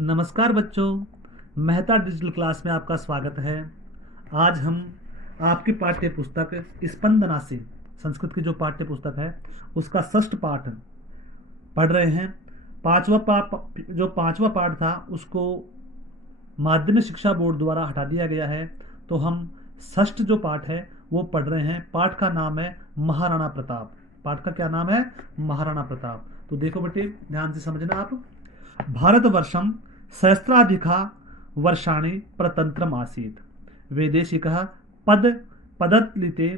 नमस्कार बच्चों, Mehta digital class में आपका स्वागत है। आज हम आपकी पाठ्य पुस्तक स्पंदना से संस्कृत की जो पाठ्य पुस्तक है उसका षष्ठ पाठ पढ़ रहे हैं। पांचवा पाठ था उसको माध्यमिक शिक्षा बोर्ड द्वारा हटा दिया गया है, तो हम षष्ठ जो पाठ है वो पढ़ रहे हैं। पाठ का नाम है महाराणा प्रताप। पाठ का क्या नाम है? महाराणा प्रताप। तो देखो बेटे, ध्यान से समझना आप। भारतवर्षं सहस्राधिका वर्षाणि प्रतंत्रम आसीत्। वैदेशिकः पद पदतलिते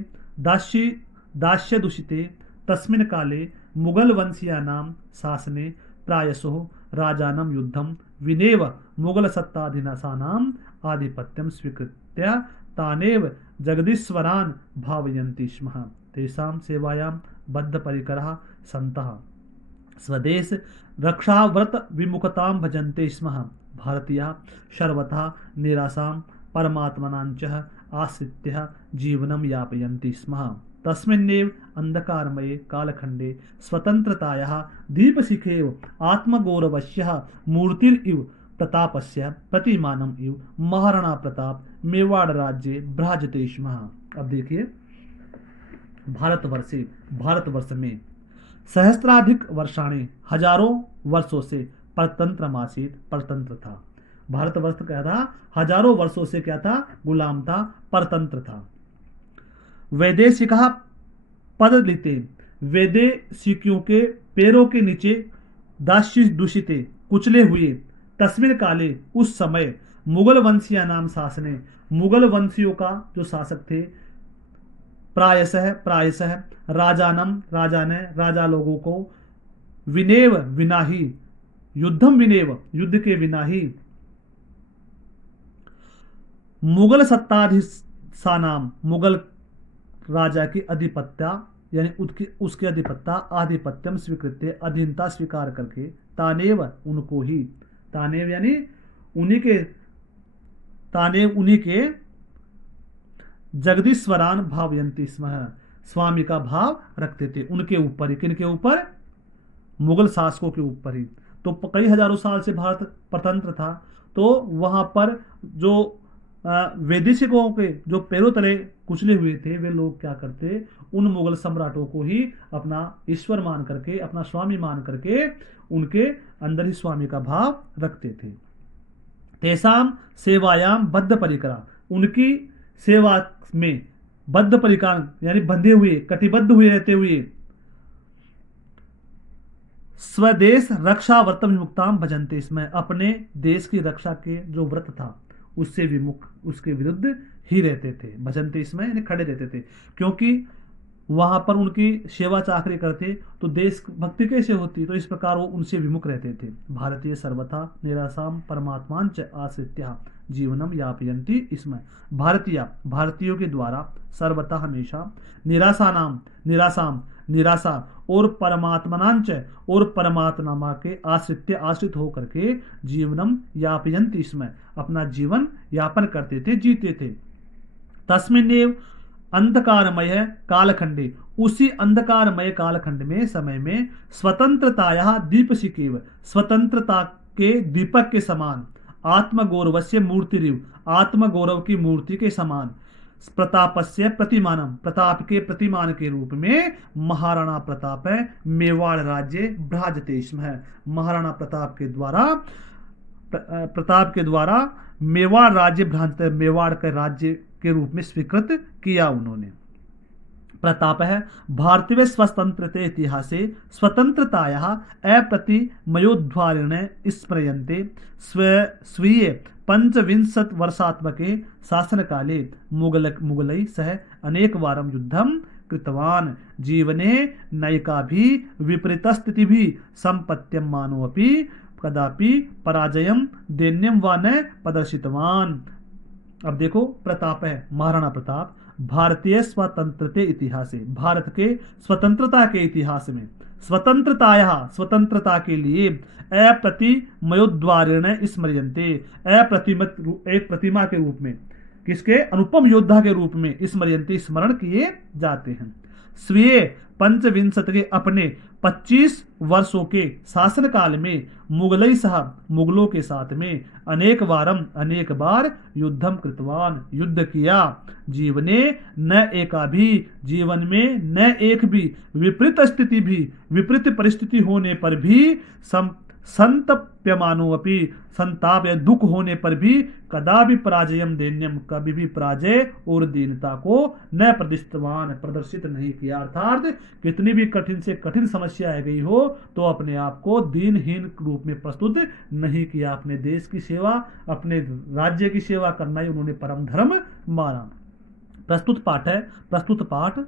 दास्य दास्य दूषिते तस्मिन् काले मुगल वंशीयानां शासने प्रायशः राजानं युद्धं विनेव मुगल सत्ताधीशानाम् आधिपत्यं स्वीकृत्य तानेव जगदीश्वरान् भावयन्ति स्म। तेषां सेवायां बद्धपरिकरः सन्तः स्वदेश रक्षाव्रत विमुखतां भजन्ते स्म। भारतीयाः सर्वथा निराशां परमात्मनाञ्च आश्रित्य जीवनं यापयन्ति स्म। तस्मिन्नेव अन्धकारमये कालखण्डे स्वतन्त्रतायाः दीपशिखेव आत्मगौरवस्य मूर्तिरिव प्रतापस्य प्रतिमानम् इव महाराणा प्रताप मेवाड़ राज्ये भ्राजते स्म। अब देखिए, भारतवर्ष में सहस्त्राधिक वर्षाणि हजारों वर्षों से परतंत्र था। भारतवर्ष क्या था? हजारों वर्षों से क्या था? गुलाम था, परतंत्र था। वैदेशिक पद लिते, वैदेशिकों के पैरों के नीचे दास्य दूषिते, कुचले हुए। तस्मिन काले, उस समय, मुगल वंशीय नाम शासने, मुगल वंशियों का जो शासक थे, प्रायशः राजा ने राजा लोगों को विनेव विना ही, युद्धम विनेव, युद्ध के बिना ही, मुगल सत्ताधीशानाम, मुगल राजा की अधिपत्या यानी उसके आधिपत्यम स्वीकृत्य, अधीनता स्वीकार करके, तानेव उनको ही, तानेव यानी उन्हीं के जगदीश्वरान भावयंती स्म, स्वामी का भाव रखते थे उनके ऊपर ही। किनके ऊपर? मुगल शासकों के ऊपर ही। तो कई हजारों साल से भारत स्वतंत्र था, तो वहां पर जो वैदेशिकों के जो पैरों तले कुचले हुए थे, वे लोग क्या करते? उन मुगल सम्राटों को ही अपना ईश्वर मान करके, अपना स्वामी मान करके, उनके अंदर ही स्वामी का भाव रखते थे। तेसाम सेवायाम बद्ध परिकरा, उनकी सेवा में बद्ध परिकार यानी बंधे हुए, कटिबद्ध हुए रहते हुए, स्वदेश रक्षा व्रत विमुक्ताम भजनते, इसमें अपने देश की रक्षा के जो व्रत था उससे विमुख, उसके विरुद्ध ही रहते थे। भजनते इसमें यानी खड़े रहते थे, क्योंकि वहां पर उनकी सेवा चाकरी करते तो देश भक्ति कैसे होती? तो इस प्रकार वो उनसे विमुख रहते थे। भारतीय सर्वथा निराशाम परमात्मांच आश्रित्य जीवनम यापयन्ति इसमें। भारतीयों के द्वारा सर्वथा हमेशा निराशा और परमात्मनांच और परमात्मा के आश्रित होकर के जीवनम यापयन्ति इसमें, अपना जीवन यापन करते थे, जीते थे। तस्मिन्नेव अंधकारमय कालखंडे, उसी अंधकारमय कालखंड में, समय में, स्वतंत्रताया दीपशिखेव, स्वतंत्रता के दीपक के समान, आत्मगौरवस्य मूर्तिरिव, आत्मगौरव की मूर्ति के समान, प्रतापस्य प्रतिमानम, प्रताप के प्रतिमान के रूप में महाराणा प्रताप है मेवाड़ राज्य भ्राजते स्म है। महाराणा प्रताप के द्वारा मेवाड़ राज्य भ्रांत, मेवाड़ के राज्य के रूप में स्वीकृत किया उन्होंने। प्रताप है भारतीय स्वतंत्रते इतिहासे स्वतंत्रतायाः अप्रतिमयोद्धारेण स्मर्यन्ते। स्वीय 25 वर्षात्मके शासनकाले मुगलैः सह अनेकवारं युद्धं कृतवान्। जीवने नैकाभिः विपरीतस्थितिभिः सम्पत्यमानोऽपि कदापि पराजयं दैन्यं वा न प्रदर्शितवान्। अब देखो, प्रताप है महाराणा प्रताप भारतीय स्वतंत्रते इतिहास, भारत के स्वतंत्रता के इतिहास में, स्वतंत्रता के लिए अप्रतिमयोद्धारेण स्मर्यन्ते, अप्रतिमत एक प्रतिमा के रूप में, किसके? अनुपम योद्धा के रूप में स्मर्यन्ते, स्मरण किए जाते हैं। स्वीय पंचविंशत के अपने 25 वर्षों के शासन काल में मुगलई साहब मुगलों के साथ में अनेक बार युद्धम कृतवान, युद्ध किया। जीवने न एका भी, जीवन में न एक भी विपरीत परिस्थिति होने पर भी संतप्यमानो अपि, संताप या दुख होने पर भी कदापि पराजयम दैन्यम, कभी भी पराजय और दीनता को न प्रदर्शित नहीं किया। अर्थात कितनी भी कठिन से कठिन समस्या आ गई हो तो अपने आप को दीनहीन रूप में प्रस्तुत नहीं किया। अपने देश की सेवा, अपने राज्य की सेवा करना ही उन्होंने परम धर्म माना। प्रस्तुत पाठ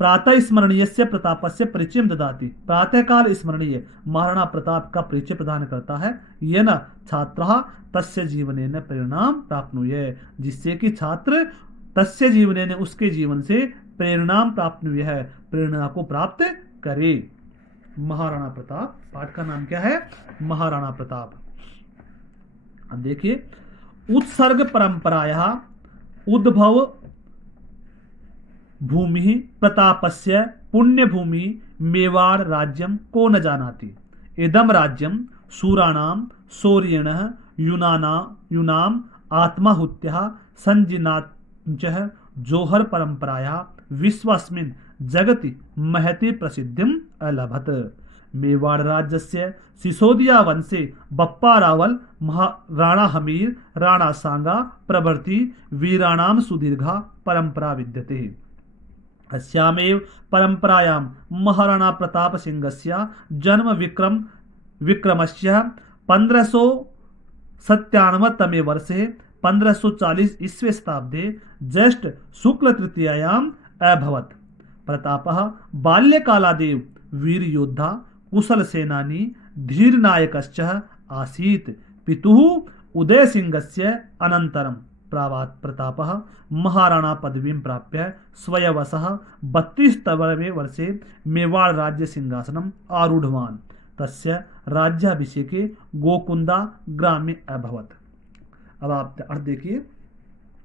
प्रातः स्मरणीय प्रतापस्य परिचय ददाति। प्रातः काल स्मरणीय महाराणा प्रताप का परिचय प्रदान करता है। ये न छात्र तस्य जीवने न प्रेरणाम प्राप्नुये, जिससे कि छात्र तस्य जीवने ने उसके जीवन से प्रेरणाम प्राप्नुये है, प्रेरणा को प्राप्त करे। महाराणा प्रताप, पाठ का नाम क्या है? महाराणा प्रताप। अब देखिए, उत्सर्ग परंपराया उद्भव भूमि प्रतापस्य पुण्य भूमि मेवाड़ राज्यम को न जानाति। इदम राज्यम सूराणाम शौर्येण यूनाम आत्माहुत्या संजिनाच जोहर परंपराया विश्वस्मिन् जगति महति प्रसिद्धिम अलभत। मेवाड़ राज्यस्य सिसोदिया वंशे बप्पा रावल, राणा हमीर, राणा सांगा प्रभृति वीराणाम सुदीर्घा परंपरा विद्यते। अस्यामेव परंपरायां महाराणा प्रताप सिंहस्य जन्म विक्रमस्य 1597 तमे वर्षे 1540 ईस्वी शताब्दे ज्येष्ठ शुक्ल तृतीयायाम् अभवत्। प्रतापः बाल्यकालादेव वीर योद्धा कुशल सेनानी धीर नायकश्च आसीत्। पितुः उदय सिंहस्य अनन्तरं प्रतापः महाराणा पदवीं प्राप्य स्वयवसः 32तमे वर्षे मेवाड़ राज्य सिंहासनम् आरूढवान्। तस्य राज्याभिषेके गोकुंदा ग्रामे अभवत्। अब आप अर्थ देखिए,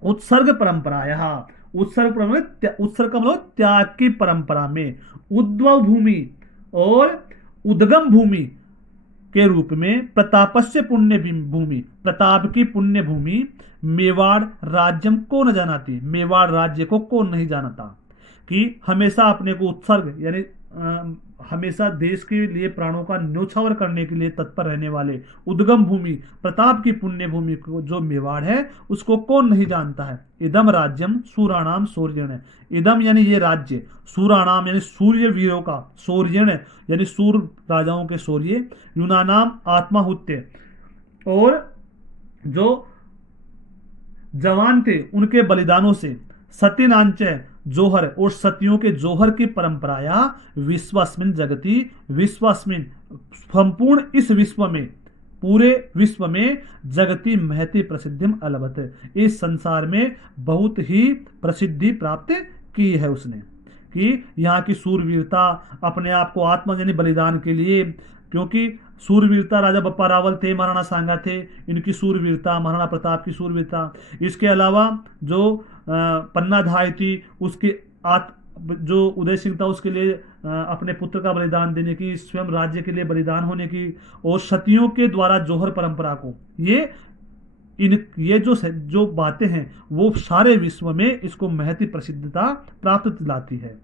उत्सर्ग परंपराया, उत्सर्ग का मतलब त्याग की परंपरा में उद्भव भूमि और उद्गम भूमि के रूप में प्रतापस्य पुण्य भूमि, प्रताप की पुण्य भूमि मेवाड़ राज्यम को न जानाती, मेवाड़ राज्य को कौन नहीं जानता, कि हमेशा अपने को उत्सर्ग यानी हमेशा देश के लिए प्राणों का न्योछावर करने के लिए तत्पर रहने वाले उद्गम भूमि प्रताप की पुण्य भूमि को जो मेवाड़ है उसको कौन नहीं जानता है। इदम राज्यम सूराणाम शौर्येण, इदम यानी ये राज्य, सूराणाम यानी सूर्य वीरों का, शौर्येण यानी सूर राजाओं के शौर्य, यूनानाम आत्माहुत्य और जो जवान थे उनके बलिदानों से, सत्यनांच जोहर और सतियों के जोहर की परंपराया विश्वस्मिन जगति, विश्वस्मिन संपूर्ण इस विश्व में, पूरे विश्व में जगति महति प्रसिद्धिम अलभत, इस संसार में बहुत ही प्रसिद्धि प्राप्त की है उसने, कि यहाँ की सूरवीरता, अपने आप को आत्मा यानी बलिदान के लिए, क्योंकि सूरवीरता राजा बप्पा रावल थे, महाराणा सांगा थे, इनकी सूरवीरता, महाराणा प्रताप की सूरवीरता, इसके अलावा जो पन्ना धाय थी उसकी जो उदय सिंह था उसके लिए अपने पुत्र का बलिदान देने की, स्वयं राज्य के लिए बलिदान होने की, और सतियों के द्वारा जोहर परंपरा को, ये जो बातें हैं वो सारे विश्व में इसको महती प्रसिद्धता प्राप्त दिलाती है।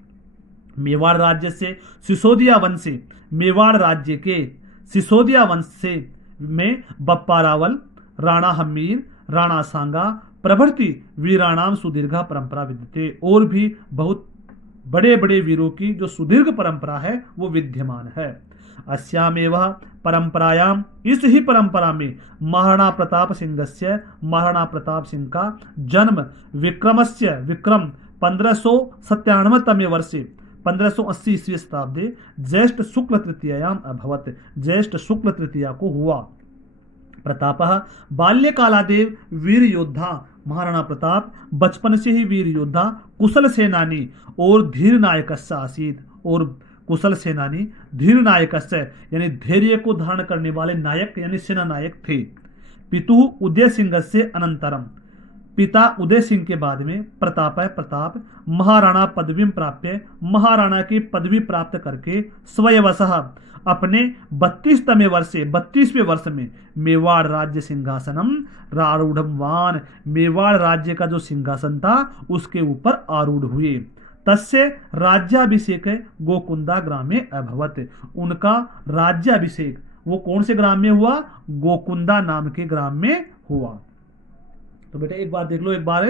मेवाड़ राज्य से सिसोदिया वंश से, मेवाड़ राज्य के सिसोदिया वंश से में बप्पा रावल, राणा हमीर, राणा सांगा प्रभृति वीराणाम सुदीर्घा परंपरा विद्यते, और भी बहुत बड़े बड़े वीरों की जो सुदीर्घ परंपरा है वो विद्यमान है। अस्यामेव परंपरायाम, इस ही परंपरा में महाराणा प्रताप सिंहस्य, महाराणा प्रताप सिंह का जन्म विक्रम 1597 तमे वर्षे 1580 ईस्वी शताब्दी ज्येष्ठ शुक्ल तृतीयायाम अभवत, ज्येष्ठ शुक्ल तृतीया को हुआ। प्रतापः बाल्यकालादेव वीर योद्धा, महाराणा प्रताप बचपन से ही वीर योद्धा, कुशल सेनानी और धीर नायकस्य आसीत्, और कुशल सेनानी धीर नायकस्य यानी धैर्य को धारण करने वाले नायक यानी सेना नायक थे। पितुः उदय सिंह से अनंतरम, पिता उदय सिंह के बाद में प्रताप है प्रताप महाराणा पदवी प्राप्य, महाराणा की पदवी प्राप्त करके स्वयवसः अपने 32वें वर्ष में मेवाड़ राज्य सिंहासनम रारूढ़वान, मेवाड़ राज्य का जो सिंहासन था उसके ऊपर आरूढ़ हुए। तस्य राज्याभिषेक गोकुंदा ग्रामे अभवत, उनका राज्याभिषेक वो कौन से ग्राम में हुआ? गोकुंदा नाम के ग्राम में हुआ। तो बेटे एक बार देख लो, एक बार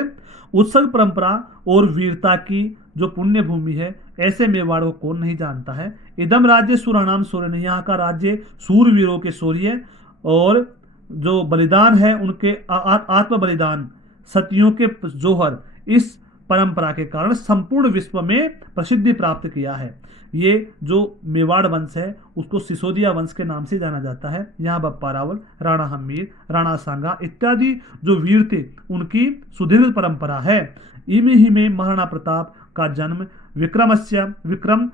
उत्सव परंपरा और वीरता की जो पुण्य भूमि है, ऐसे मेवाड़ को कौन नहीं जानता है। इदम राज्य सूराणाम शौर्य, यहाँ का राज्य सूरवीरों के शौर्य और जो बलिदान है उनके आत्म बलिदान, सतियों के जोहर, इस परंपरा के कारण संपूर्ण विश्व में प्रसिद्धि प्राप्त किया है। ये जो मेवाड़ वंश है उसको सिसोदिया वंश के नाम से जाना जाता है। यहाँ बप्पा रावल, राणा हम्मीर, राणा सांगा इत्यादि जो वीर थे उनकी सुदीर्घ परंपरा है। इन्हीं ही में महाराणा प्रताप का जन्म विक्रम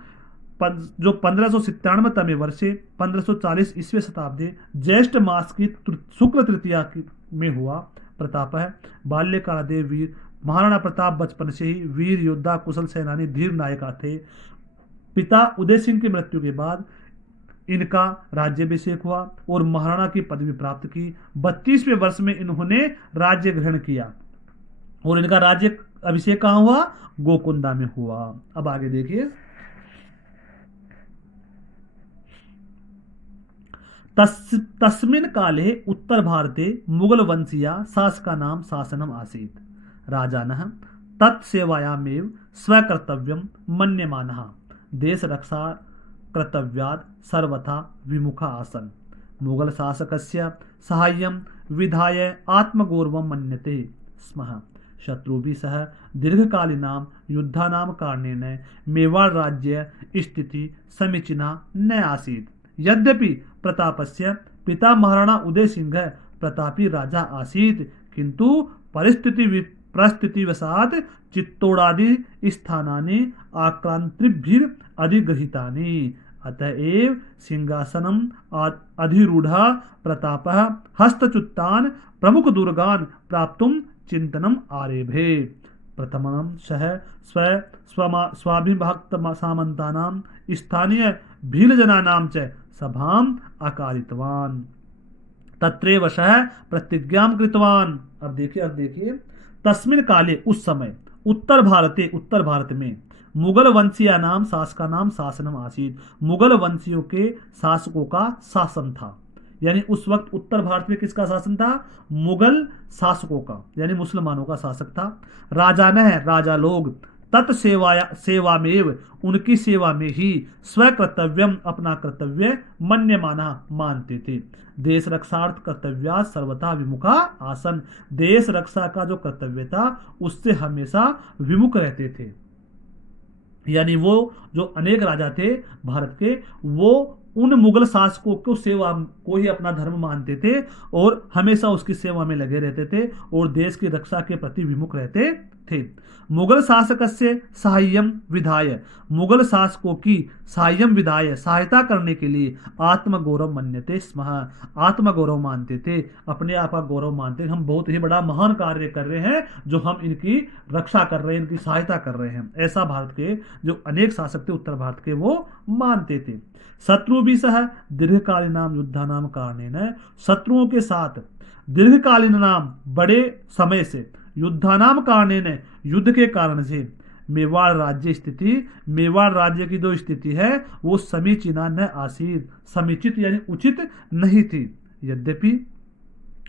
जो 1597 वर्षे 1540 ईस्वी शताब्दी ज्येष्ठ मास की शुक्ल तृतीया में हुआ। प्रताप है बाल्यकालादेव वीर, महाराणा प्रताप बचपन से ही वीर योद्धा, कुशल सेनानी, धीर नायका थे। पिता उदय सिंह की मृत्यु के बाद इनका राज्याभिषेक हुआ और महाराणा की पदवी प्राप्त की। 32वें वर्ष में इन्होंने राज्य ग्रहण किया और इनका राज्य अभिषेक कहाँ हुआ? गोकुंदा में हुआ। अब आगे देखिए, तस्मिन् काले उत्तर भारते मुगल वंशीया शासका नाम शासनम आसीत्, राजानः तत्सेवायामेव स्वकर्तव्यं मन्यमानः, देश रक्षा कर्तव्यात् सर्वथा विमुखा आसन्। मुगल शासकस्य साहाय्यं विधाय आत्मगौरवं मन्यते स्म। शत्रुभिः सह दीर्घकालीनां युद्धानां कारणेन मेवाड़ राज्य स्थिति समीचीना न आसीत्। यद्यपि प्रतापस्य पिता महाराणा उदय सिंह प्रतापी राजा आसीत्, किंतु परिस्थितिवशात् चित्तौड़ादि स्थानानि आक्रांतृभिः अधिगृहीतानि, अतएव सिंहासनम् अधिरूढ़ः प्रतापः हस्तच्युतान् प्रमुख दुर्गान् प्राप्तुं चिंतनम् आरेभे। प्रथमं सः स्वाभिभक्त सामन्तानां स्थानीय भीलजनानां च सभाम् अकारितवान्, तत्रैव सः प्रतिज्ञां कृतवान्। अब देखिए तस्मिन् काले, उस समय उत्तर भारत में मुगल वंशीय नाम शासका नाम शासनम आसीत्, मुगल वंशियों के शासकों का शासन था। यानी उस वक्त उत्तर भारत में किसका शासन था? मुगल शासकों का, यानी मुसलमानों का शासक था। राजा न है, राजा लोग सेवामेव, उनकी सेवा में ही स्वकर्तव्यम, अपना कर्तव्य मन्यमाना, मानते थे। देश रक्षार्थ कर्तव्या सर्वथा विमुखा आसन, देश रक्षा का जो कर्तव्य था उससे हमेशा विमुख रहते थे। यानी वो जो अनेक राजा थे भारत के, वो उन मुगल शासकों को सेवा को ही अपना धर्म मानते थे और हमेशा उसकी सेवा में लगे रहते थे और देश की रक्षा के प्रति विमुख रहते थे। मुगल शासक से साहाय्यम विधाय, मुगल शासकों की साहाय्यम विधाय, सहायता करने के लिए आत्मगौरव मन्यते स्म, आत्मगौरव मानते थे, अपने आप का गौरव मानते, हम बहुत ही बड़ा महान कार्य कर रहे हैं जो हम इनकी रक्षा कर रहे हैं, इनकी सहायता कर रहे हैं। ऐसा भारत के जो अनेक शासक थे उत्तर भारत के, वो मानते थे। शत्रु भी सह दीर्घकालीनाम युद्धानाम कारणेन, शत्रुओं के साथ दीर्घकालीन नाम बड़े समय से, युद्धानाम कारणेन युद्ध के कारण से, मेवाड़ राज्य स्थिति, मेवाड़ राज्य की जो स्थिति है वो समीचीना न आसीत, समीचित यानी उचित नहीं थी। यद्यपि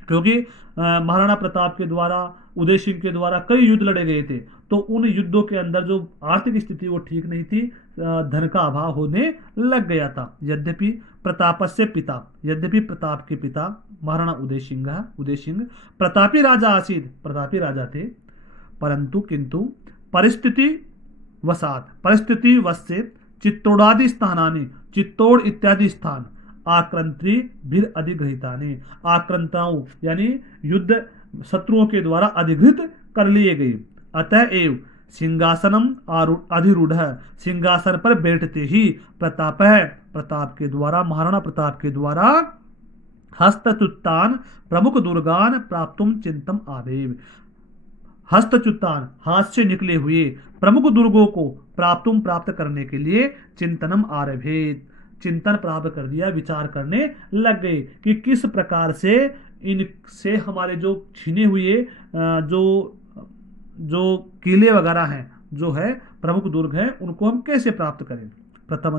क्योंकि महाराणा प्रताप के द्वारा, उदय सिंह के द्वारा कई युद्ध लड़े गए थे, तो उन युद्धों के अंदर जो आर्थिक स्थिति वो ठीक नहीं थी, धन का अभाव होने लग गया था। यद्यपि प्रतापस्य पिता, यद्यपि प्रताप के पिता महाराणा उदय सिंह प्रतापी राजा आसीत, प्रतापी राजा थे, परंतु किंतु परिस्थितिवश से चित्तौड़ादि स्थानानि, चित्तौड़ इत्यादि स्थान आक्रांत्री भीर अधिगृहीतानि, आक्रांताओं यानी युद्ध शत्रुओं के द्वारा अधिगृहित कर लिए गए। अतएव सिंहासनम अधिरूढ़, सिंहासन पर बैठते ही प्रताप के द्वारा, महाराणा प्रताप के द्वारा हस्तच्युतान प्रमुख दुर्गान प्राप्तुम चिंतम आदेव, हस्तच्युतान हाथ से निकले हुए प्रमुख दुर्गों को प्राप्त करने के लिए चिंतनम आरभेत, चिंतन प्राप्त कर दिया, विचार करने लग गए कि किस प्रकार से इनसे हमारे जो छीने हुए जो जो किले वगैरह हैं, जो है प्रमुख दुर्ग हैं, उनको हम कैसे प्राप्त करें। प्रथमम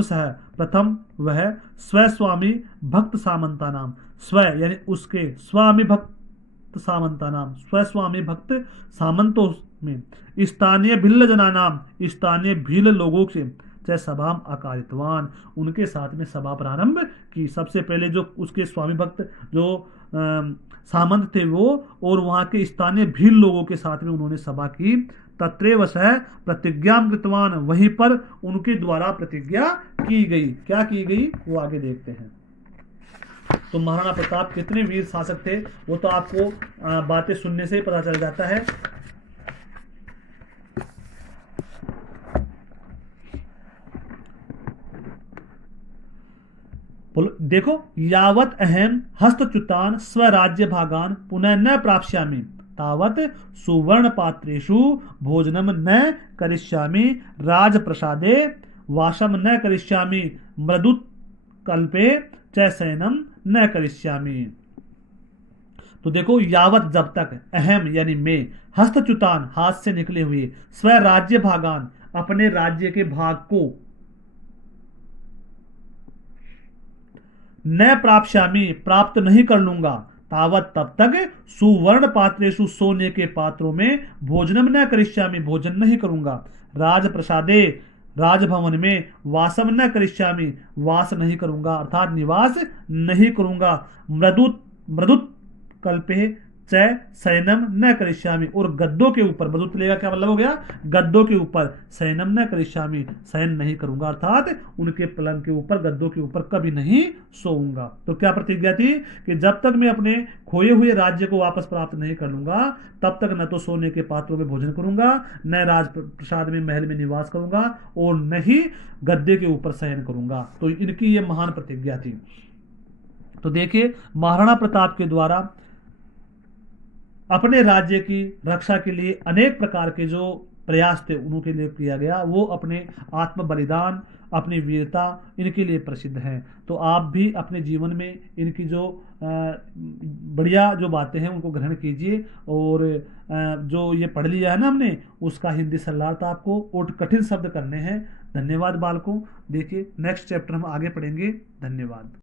सह प्रथम वह स्वस्वामी भक्त सामंता नाम, स्व यानी उसके स्वामी भक्त सामंता नाम, स्वस्वामी भक्त सामंतों में स्थानीय भिल्ल जना नाम, स्थानीय भील लोगों से सभाम अकारितवान, उनके साथ में सभा प्रारंभ की। सबसे पहले जो उसके स्वामी भक्त जो सामंत थे वो, और वहां के स्थानीय भील लोगों के साथ में उन्होंने सभा की। तत्रेव सह प्रतिज्ञा कृतवान, वहीं पर उनके द्वारा प्रतिज्ञा की गई। क्या की गई वो आगे देखते हैं। तो महाराणा प्रताप कितने वीर शासक थे वो तो आपको बातें सुनने से ही पता चल जाता है। देखो, यावत अहम हस्तच्युतान स्वराज्य भागान पुनः न प्राप्स्यामि तावत सुवर्ण पात्रेषु भोजनम न करिष्यामि, राजप्रसादे वासम न करिष्यामि, मृदुत कल्पे च शयनम न करिष्यामि। तो देखो, यावत जब तक, अहम यानी मैं, हस्तच्युतान हाथ से निकले हुए, स्वराज्य भागान अपने राज्य के भाग को, न प्राप्स्यामि प्राप्त नहीं कर लूंगा, तावत तब तक सुवर्ण पात्रेषु सोने के पात्रों में, भोजनम न करिष्यामि भोजन नहीं करूंगा, राजप्रसादे राजभवन में, वासम न करिष्यामि वास नहीं करूंगा अर्थात निवास नहीं करूंगा, मृदुत मृदुत कल्पे च शयनम न करिष्यामि, और गद्दों के ऊपर, मृदुत लेगा क्या मतलब हो गया, गद्दों के ऊपर, शयनम न करिष्यामि शयन नहीं करूंगा अर्थात उनके पलंग के ऊपर, गद्दों के ऊपर कभी नहीं सोऊंगा। तो क्या प्रतिज्ञा थी कि जब तक मैं अपने खोए हुए राज्य को वापस प्राप्त नहीं कर लूंगा तब तक न तो सोने के पात्रों में भोजन करूंगा, न राजप्रसाद में महल में निवास करूंगा, और न ही गद्दे के ऊपर शयन करूंगा। तो इनकी ये महान प्रतिज्ञा थी। तो देखिए, महाराणा प्रताप के द्वारा अपने राज्य की रक्षा के लिए अनेक प्रकार के जो प्रयास थे उनके लिए किया गया, वो अपने आत्म बलिदान, अपनी वीरता, इनके लिए प्रसिद्ध हैं। तो आप भी अपने जीवन में इनकी जो बढ़िया जो बातें हैं उनको ग्रहण कीजिए, और जो ये पढ़ लिया है ना हमने, उसका हिंदी सलाहत आपको और कठिन शब्द करने हैं। धन्यवाद बालकों। देखिए, नेक्स्ट चैप्टर हम आगे पढ़ेंगे। धन्यवाद।